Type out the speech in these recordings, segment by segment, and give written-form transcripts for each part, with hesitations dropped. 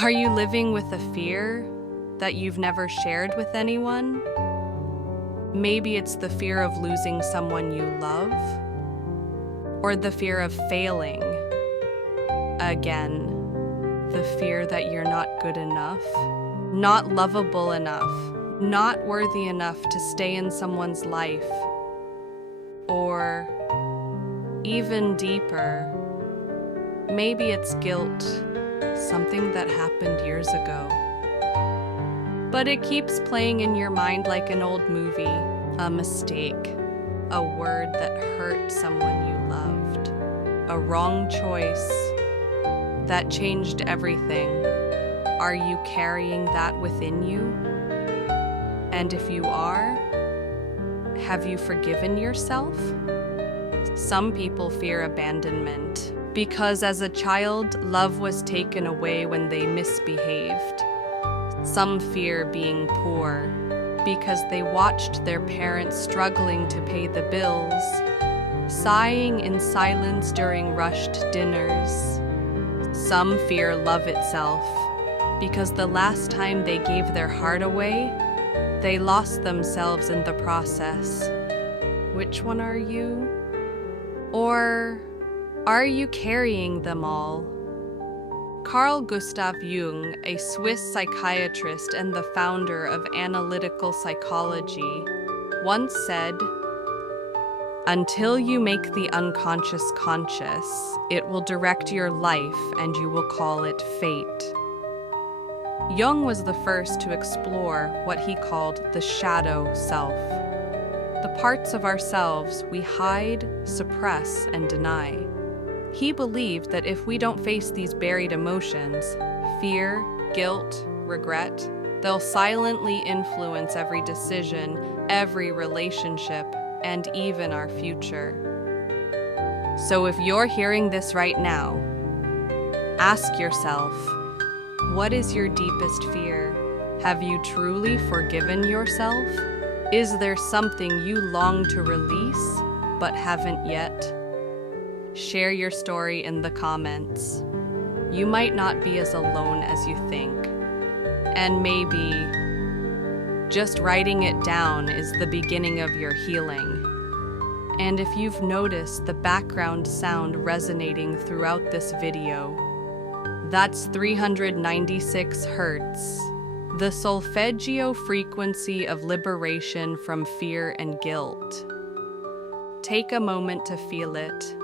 Are you living with a fear that you've never shared with anyone? Maybe it's the fear of losing someone you love, or the fear of failing. Again, the fear that you're not good enough, not lovable enough, not worthy enough to stay in someone's life. Or even deeper, maybe it's guilt, something that happened years ago. But it keeps playing in your mind like an old movie, a mistake, a word that hurt someone you loved, a wrong choice that changed everything. Are you carrying that within you? And if you are, have you forgiven yourself? Some people fear abandonment because as a child, love was taken away when they misbehaved. Some fear being poor because they watched their parents struggling to pay the bills, sighing in silence during rushed dinners. Some fear love itself because the last time they gave their heart away, they lost themselves in the process. Which one are you? Or are you carrying them all? Carl Gustav Jung, a Swiss psychiatrist and the founder of analytical psychology, once said, "Until you make the unconscious conscious, it will direct your life and you will call it fate." Jung was the first to explore what he called the shadow self, the parts of ourselves we hide, suppress, and deny. He believed that if we don't face these buried emotions, fear, guilt, regret, they'll silently influence every decision, every relationship, and even our future. So if you're hearing this right now, ask yourself, what is your deepest fear? Have you truly forgiven yourself? Is there something you long to release, but haven't yet? Share your story in the comments. You might not be as alone as you think. And maybe just writing it down is the beginning of your healing. And if you've noticed the background sound resonating throughout this video, that's 396 Hertz, the Solfeggio frequency of liberation from fear and guilt. Take a moment to feel it.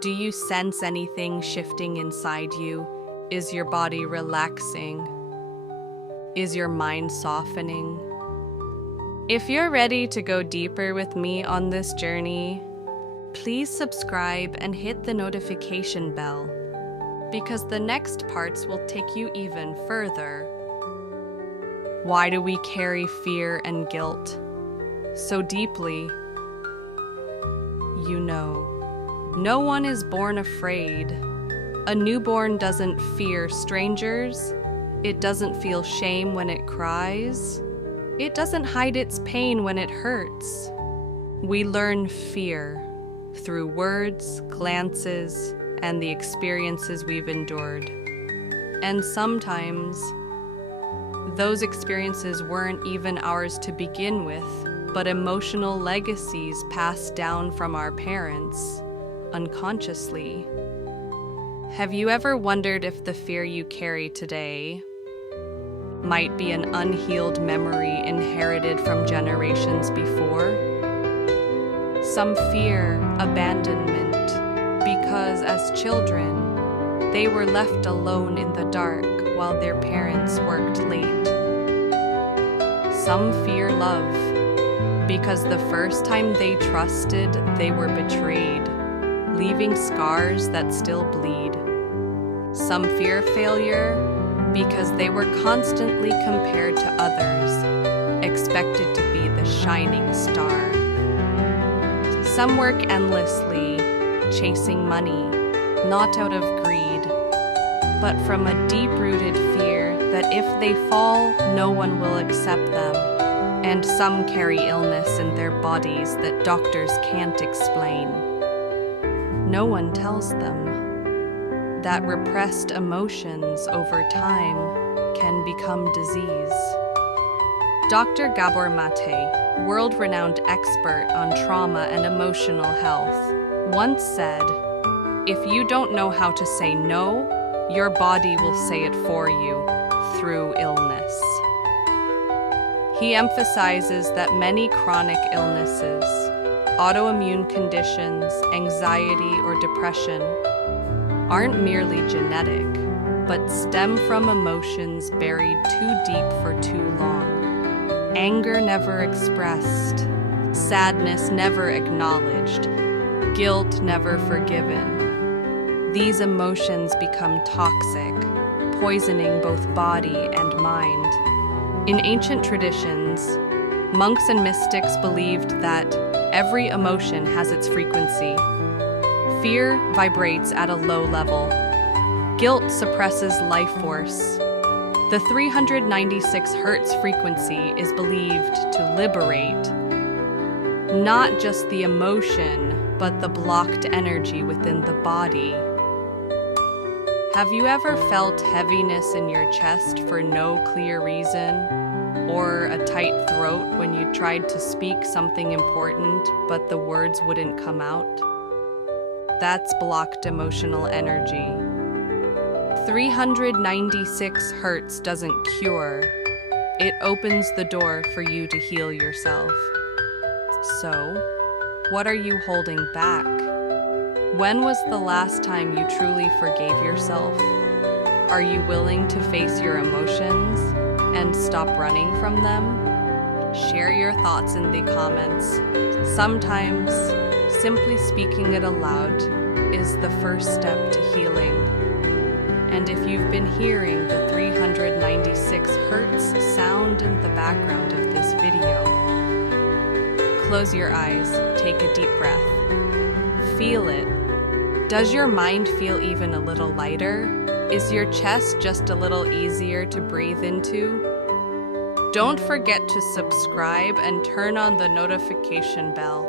Do you sense anything shifting inside you? Is your body relaxing? Is your mind softening? If you're ready to go deeper with me on this journey, please subscribe and hit the notification bell, because the next parts will take you even further. Why do we carry fear and guilt so deeply? You know, no one is born afraid. A newborn doesn't fear strangers. It doesn't feel shame when it cries. It doesn't hide its pain when it hurts. We learn fear through words, glances, and the experiences we've endured. And sometimes, those experiences weren't even ours to begin with, but emotional legacies passed down from our parents, unconsciously. Have you ever wondered if the fear you carry today might be an unhealed memory inherited from generations before? Some fear abandonment because as children, they were left alone in the dark while their parents worked late. Some fear love because the first time they trusted, they were betrayed, leaving scars that still bleed. Some fear failure because they were constantly compared to others, expected to be the shining star. Some work endlessly, chasing money, not out of greed, but from a deep-rooted fear that if they fall, no one will accept them. And some carry illness in their bodies that doctors can't explain. No one tells them. that repressed emotions over time can become disease. Dr. Gabor Mate, world-renowned expert on trauma and emotional health, once said, "If you don't know how to say no, your body will say it for you through illness." He emphasizes that many chronic illnesses, autoimmune conditions, anxiety, or depression aren't merely genetic, but stem from emotions buried too deep for too long. Anger never expressed, sadness never acknowledged, guilt never forgiven. These emotions become toxic, poisoning both body and mind. In ancient traditions, monks and mystics believed that every emotion has its frequency. Fear vibrates at a low level. Guilt suppresses life force. The 396 Hz frequency is believed to liberate not just the emotion, but the blocked energy within the body. Have you ever felt heaviness in your chest for no clear reason? Or a tight throat when you tried to speak something important, but the words wouldn't come out? That's blocked emotional energy. 396 Hz doesn't cure. It opens the door for you to heal yourself. So, what are you holding back? When was the last time you truly forgave yourself? Are you willing to face your emotions and stop running from them? Share your thoughts in the comments. Sometimes, simply speaking it aloud is the first step to healing. And if you've been hearing the 396 Hz sound in the background of this video, close your eyes, take a deep breath. Feel it. Does your mind feel even a little lighter? Is your chest just a little easier to breathe into? Don't forget to subscribe and turn on the notification bell,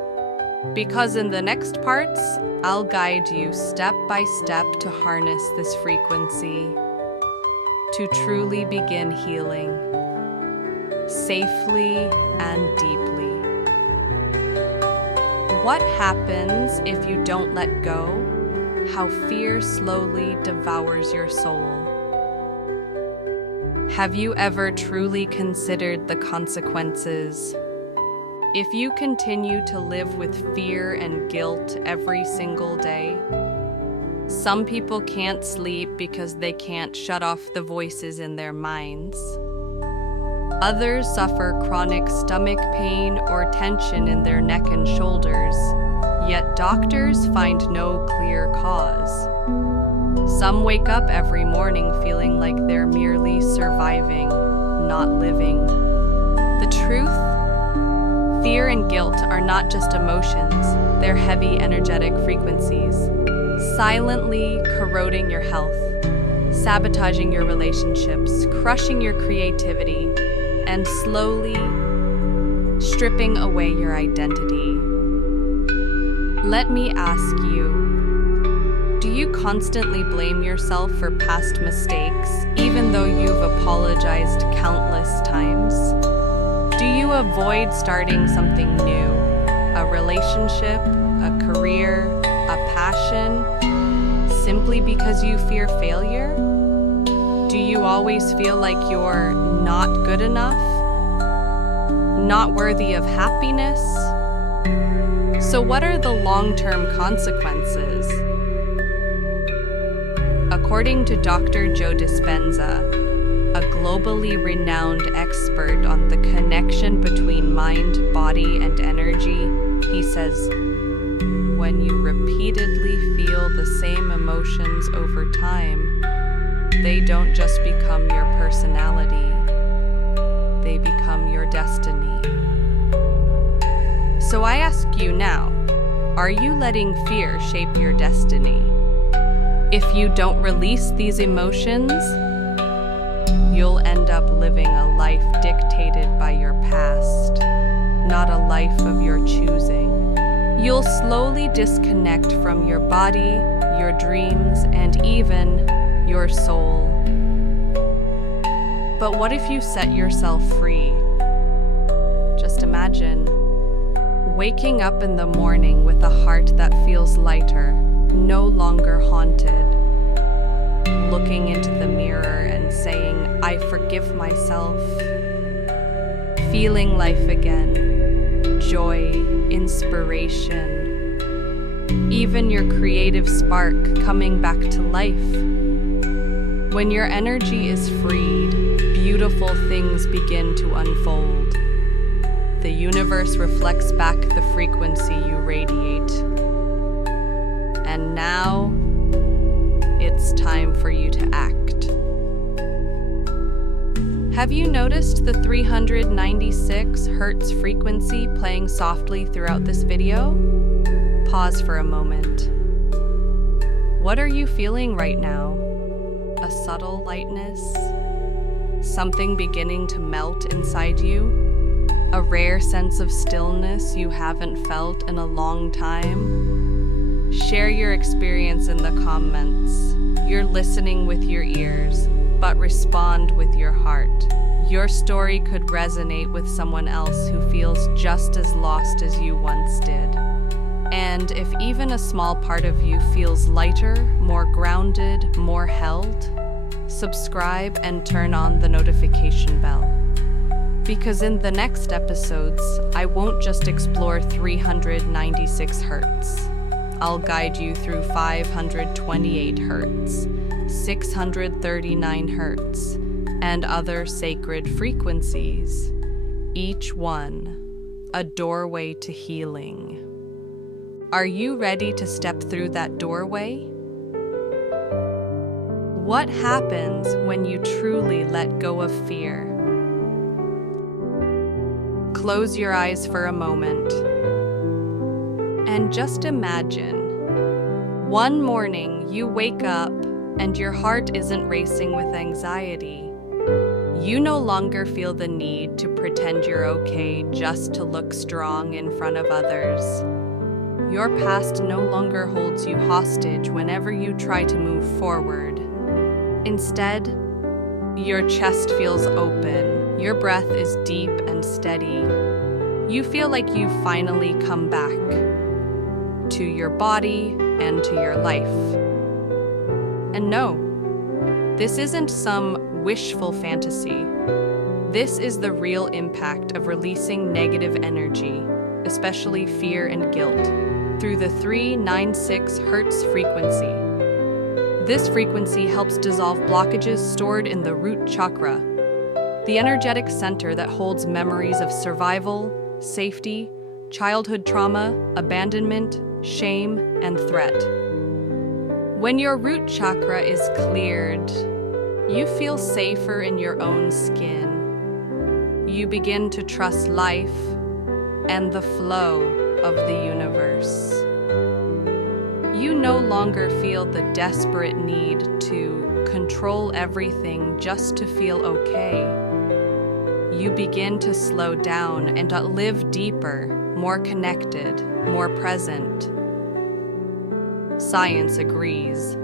because in the next parts, I'll guide you step by step to harness this frequency, to truly begin healing, safely and deeply. What happens if you don't let go? How fear slowly devours your soul. Have you ever truly considered the consequences? If you continue to live with fear and guilt every single day, some people can't sleep because they can't shut off the voices in their minds. Others suffer chronic stomach pain or tension in their neck and shoulders, yet doctors find no clear cause. Some wake up every morning feeling like they're merely surviving, not living. The truth? Fear and guilt are not just emotions, they're heavy energetic frequencies, silently corroding your health, sabotaging your relationships, crushing your creativity, and slowly stripping away your identity. Let me ask you, do you constantly blame yourself for past mistakes, even though you've apologized countless times? Do you avoid starting something new, a relationship, a career, a passion, simply because you fear failure? Do you always feel like you're not good enough? Not worthy of happiness? So what are the long-term consequences? According to Dr. Joe Dispenza, a globally renowned expert on the connection between mind, body, and energy, he says, when you repeatedly feel the same emotions over time, they don't just become your personality, they become your destiny. So I ask you now, are you letting fear shape your destiny? If you don't release these emotions, you'll end up living a life dictated by your past, not a life of your choosing. You'll slowly disconnect from your body, your dreams, and even your soul. But what if you set yourself free? Just imagine waking up in the morning with a heart that feels lighter, no longer haunted, looking into the mirror and saying, "I forgive myself," feeling life again, joy, inspiration, even your creative spark coming back to life. When your energy is freed, beautiful things begin to unfold. The universe reflects back the frequency you radiate. And now, it's time for you to act. Have you noticed the 396 Hz frequency playing softly throughout this video? Pause for a moment. What are you feeling right now? A subtle lightness? Something beginning to melt inside you? A rare sense of stillness you haven't felt in a long time? Share your experience in the comments. You're listening with your ears, but respond with your heart. Your story could resonate with someone else who feels just as lost as you once did. And if even a small part of you feels lighter, more grounded, more held, subscribe and turn on the notification bell. Because in the next episodes, I won't just explore 396 Hz. I'll guide you through 528 Hz, 639 Hz, and other sacred frequencies, each one a doorway to healing. Are you ready to step through that doorway? What happens when you truly let go of fear? Close your eyes for a moment and just imagine one morning you wake up and your heart isn't racing with anxiety. You no longer feel the need to pretend you're okay just to look strong in front of others. Your past no longer holds you hostage whenever you try to move forward. Instead, your chest feels open, your breath is deep and steady. You feel like you've finally come back to your body and to your life. And no, this isn't some wishful fantasy. This is the real impact of releasing negative energy, especially fear and guilt, through the 396 Hz frequency. This frequency helps dissolve blockages stored in the Root Chakra, the energetic center that holds memories of survival, safety, childhood trauma, abandonment, shame, and threat. When your root chakra is cleared, you feel safer in your own skin. You begin to trust life and the flow of the universe. You no longer feel the desperate need to control everything just to feel okay. You begin to slow down and live deeper, more connected, more present. Science agrees.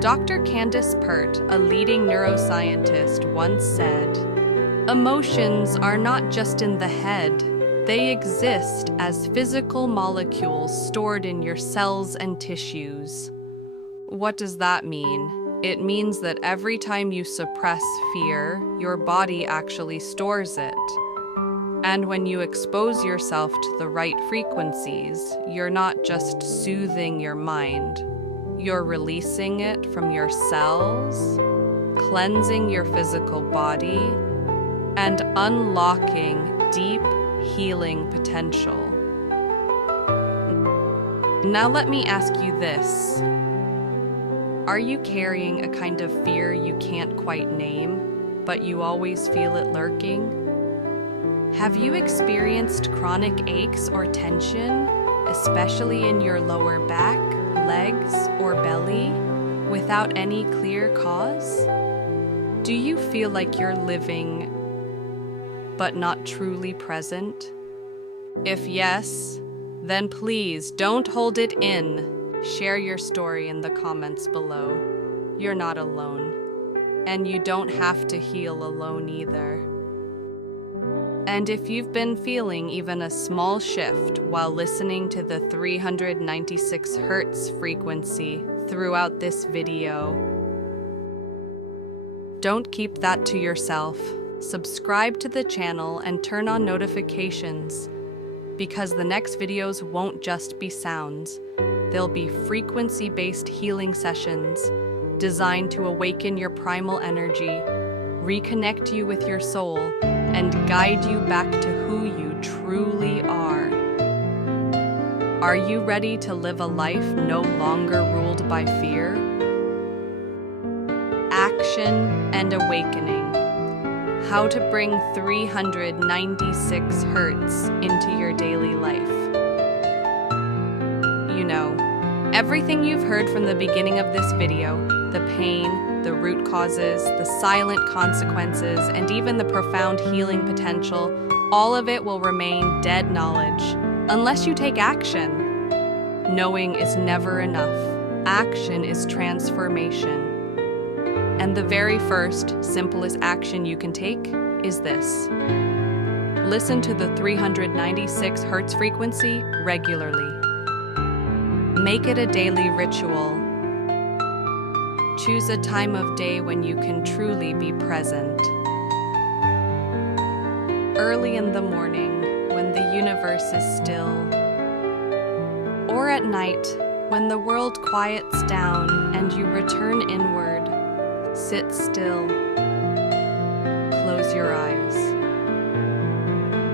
Dr. Candace Pert, a leading neuroscientist, once said, "Emotions are not just in the head. They exist as physical molecules stored in your cells and tissues." What does that mean? It means that every time you suppress fear, your body actually stores it. And when you expose yourself to the right frequencies, you're not just soothing your mind, you're releasing it from your cells, cleansing your physical body, and unlocking deep healing potential. Now let me ask you this. Are you carrying a kind of fear you can't quite name, but you always feel it lurking? Have you experienced chronic aches or tension, especially in your lower back, legs, or belly, without any clear cause? Do you feel like you're living but not truly present? If yes, then please don't hold it in. Share your story in the comments below. You're not alone. And you don't have to heal alone either. And if you've been feeling even a small shift while listening to the 396 Hertz frequency throughout this video, don't keep that to yourself. Subscribe to the channel and turn on notifications, because the next videos won't just be sounds. They'll be frequency-based healing sessions designed to awaken your primal energy, reconnect you with your soul, and guide you back to who you truly are. Are you ready to live a life no longer ruled by fear? Action and awakening. How to bring 396 Hertz into your daily life. You know, everything you've heard from the beginning of this video, the pain, the root causes, the silent consequences, and even the profound healing potential, all of it will remain dead knowledge unless you take action. Knowing is never enough. Action is transformation. And the very first, simplest action you can take is this. Listen to the 396 Hertz frequency regularly. Make it a daily ritual. Choose a time of day when you can truly be present. Early in the morning, when the universe is still. Or at night, when the world quiets down and you return inward. Sit still. Close your eyes.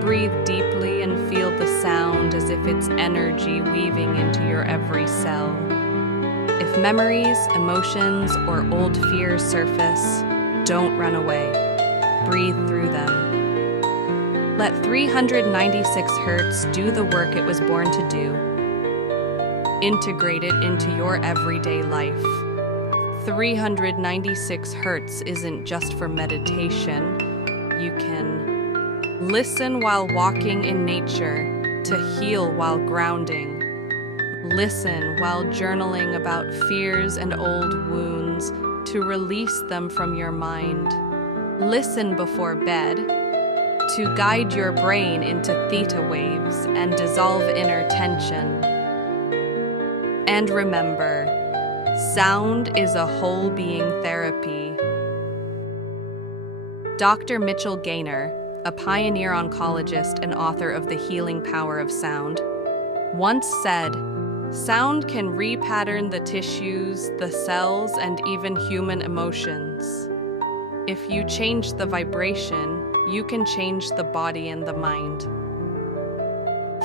Breathe deeply and feel the sound as if it's energy weaving into your every cell. If memories, emotions, or old fears surface, don't run away. Breathe through them. Let 396 Hertz do the work it was born to do. Integrate it into your everyday life. 396 Hertz isn't just for meditation. You can listen while walking in nature, to heal while grounding. Listen while journaling about fears and old wounds, to release them from your mind. Listen before bed, to guide your brain into theta waves and dissolve inner tension. And remember, sound is a whole being therapy. Dr. Mitchell Gaynor, a pioneer oncologist and author of The Healing Power of Sound, once said, "Sound can repattern the tissues, the cells, and even human emotions. If you change the vibration, you can change the body and the mind."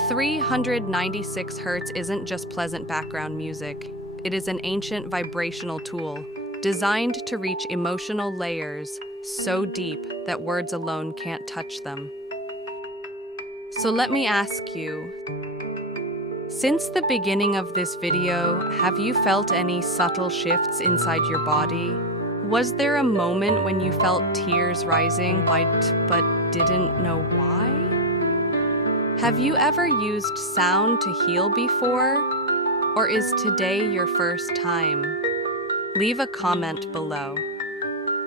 396 Hertz isn't just pleasant background music. It is an ancient vibrational tool designed to reach emotional layers so deep that words alone can't touch them. So let me ask you, since the beginning of this video, have you felt any subtle shifts inside your body? Was there a moment when you felt tears rising but didn't know why? Have you ever used sound to heal before? Or is today your first time? Leave a comment below.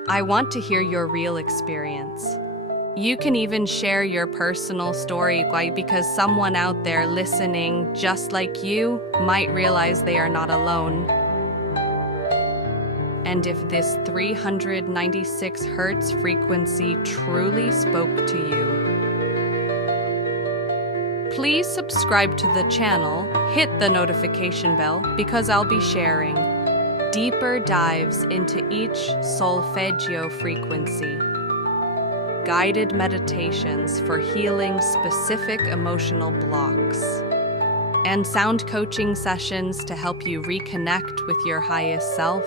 I want to hear your real experience. You can even share your personal story because someone out there listening just like you might realize they are not alone. And if this 396 Hertz frequency truly spoke to you, please subscribe to the channel, hit the notification bell, because I'll be sharing deeper dives into each Solfeggio frequency, guided meditations for healing specific emotional blocks, and sound coaching sessions to help you reconnect with your highest self.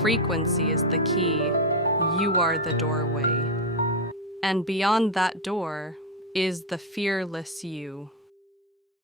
Frequency is the key. You are the doorway. And beyond that door is the fearless you.